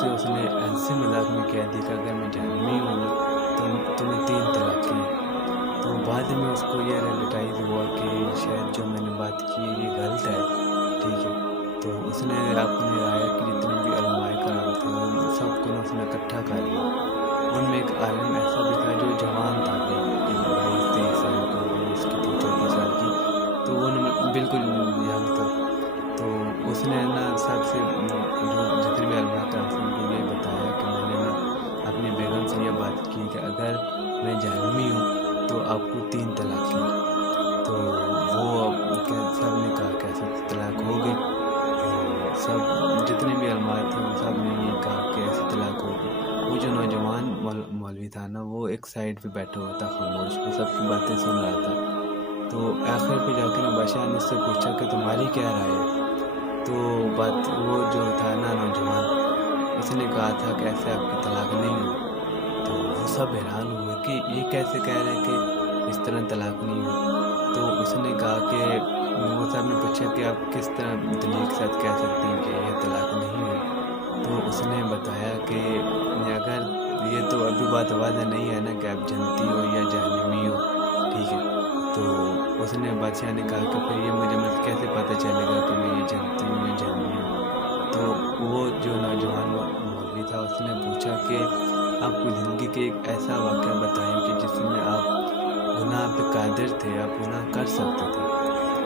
سے اس نے ایسے مذاق میں کہہ دی کہ اگر میں جہنمی ہوں تو تمہیں 3 طلاق کی۔ تو بعد میں اس کو یہ ریئلائز ہوا کہ شاید جو میں نے بات کی ہے یہ غلط ہے، ٹھیک ہے۔ تو اس نے اپنے رائے کہ جتنے بھی علماء کرام تھے ان سب کو اس نے اکٹھا کر لیا۔ ان میں ایک عالم ایسا بھی تھا جو جوان تھا، 22-23 سال کا، 23-24 سال کی، تو وہ بالکل ینگ تھا۔ تو اس نے نا سب سے جو جتنے بھی علماء کرام تھے ان کو یہ بتایا کہ میں نے نا اپنی بیگم سے یہ بات کی کہ اگر میں جہنمی ہوں تو آپ کو 3 طلاق کی۔ تو وہ سب نے کہا کہ ایسا طلاق ہوگی، تو سب جتنے بھی علماء تھے ان سب نے یہ کہا کہ ایسی طلاق ہوگی۔ وہ جو نوجوان مولوی تھا نا وہ ایک سائڈ پہ بیٹھا ہوا تھا خاموش، وہ سب کی باتیں سن رہا تھا۔ تو آخر پہ جا کے بادشاہ نے اس سے پوچھا کہ تمہاری کیا رائے ہے؟ تو وہ جو تھا نا نوجوان، اس نے کہا تھا کہ ایسے آپ کی طلاق نہیں ہوئی۔ تو وہ سب حیران ہوئے کہ یہ کیسے کہہ رہے کہ اس طرح طلاق نہیں ہوئی۔ تو اس نے کہا کہ وہ سب نے پوچھا کہ آپ کس طرح دلیل کے ساتھ کہہ سکتے ہیں کہ یہ طلاق نہیں ہوئی؟ تو اس نے بتایا کہ اگر یہ تو ابھی بات واضح نہیں ہے نا کہ آپ جنتی ہو یا جہنمی ہو، ٹھیک ہے۔ تو اس نے بادشاہ نے کہا کہ پھر یہ مجھے کیسے پتہ چلے گا کہ میں یہ جنتی ہوں یا جہنمی ہوں؟ تو وہ جو نوجوان مولوی تھا اس نے پوچھا کہ آپ کو زندگی کے ایک ایسا واقعہ بتائیں کہ جس میں آپ گناہ پہ قادر تھے، آپ گناہ کر سکتے تھے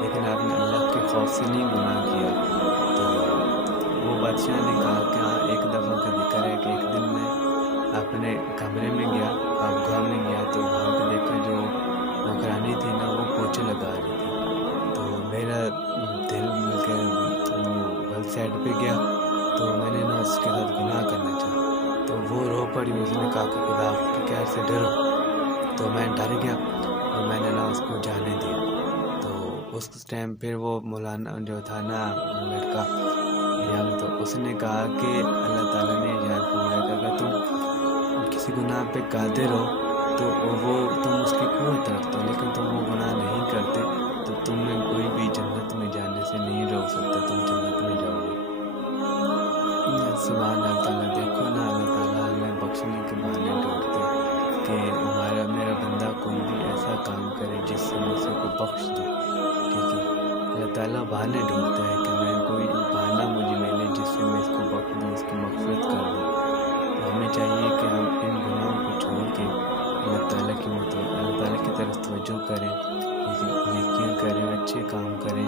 لیکن آپ نے اللہ کے خوف سے نہیں گناہ کیا۔ تو وہ بادشاہ نے کہا کہ ہاں، ایک دفعہ کا ذکر ہے کہ ایک دن میں اپنے کمرے میں گیا، آپ گاہ میں گیا، تو وہاں پہ دیکھا جو نوکرانی تھی نا وہ پوچھے لگا رہی تھی۔ تو میرا دل مل کے وہ غلط سائڈ پہ گیا، تو میں نے نا اس کے ساتھ گناہ کرنا چاہا۔ تو وہ رو پڑی، اس نے کہا کہ خدا کی خیر سے ڈرو۔ تو میں ڈر گیا اور میں نے نا اس کو جانے دیا۔ تو اس ٹائم پھر وہ مولانا جو تھا نا لڑکا ینگ، تو اس نے کہا کہ اللہ تعالیٰ نے ارشاد فرمایا کہ اگر تم کسی گناہ پہ قادر ہو تو وہ تم اس کی قوت رکھتے ہو لیکن تم وہ گناہ نہیں کرتے تو تمہیں کوئی بھی جنت میں جانے سے نہیں روک سکتا، تم جنت میں جاؤ گے۔ سبحان اللہ تعالیٰ، دیکھو نا اللہ تعالیٰ ہمیں بخشنے کے بہانے ڈھونڈتے کہ میرا بندہ کوئی بھی ایسا کام کرے جس سے میں اسے کو بخش دوں، ٹھیک ہے۔ اللہ تعالیٰ بہانے ڈھونڈتا ہے کہ میں کوئی بہانہ مجھے ملے جس سے میں اس کو بخش دوں، اس کی مغفرت کر دوں۔ تو ہمیں چاہیے کہ ہم ان گناہوں کو چھوڑ کے اللہ تعالیٰ کی طرف توجہ کریں، نیکیاں کریں، اچھے کام کریں۔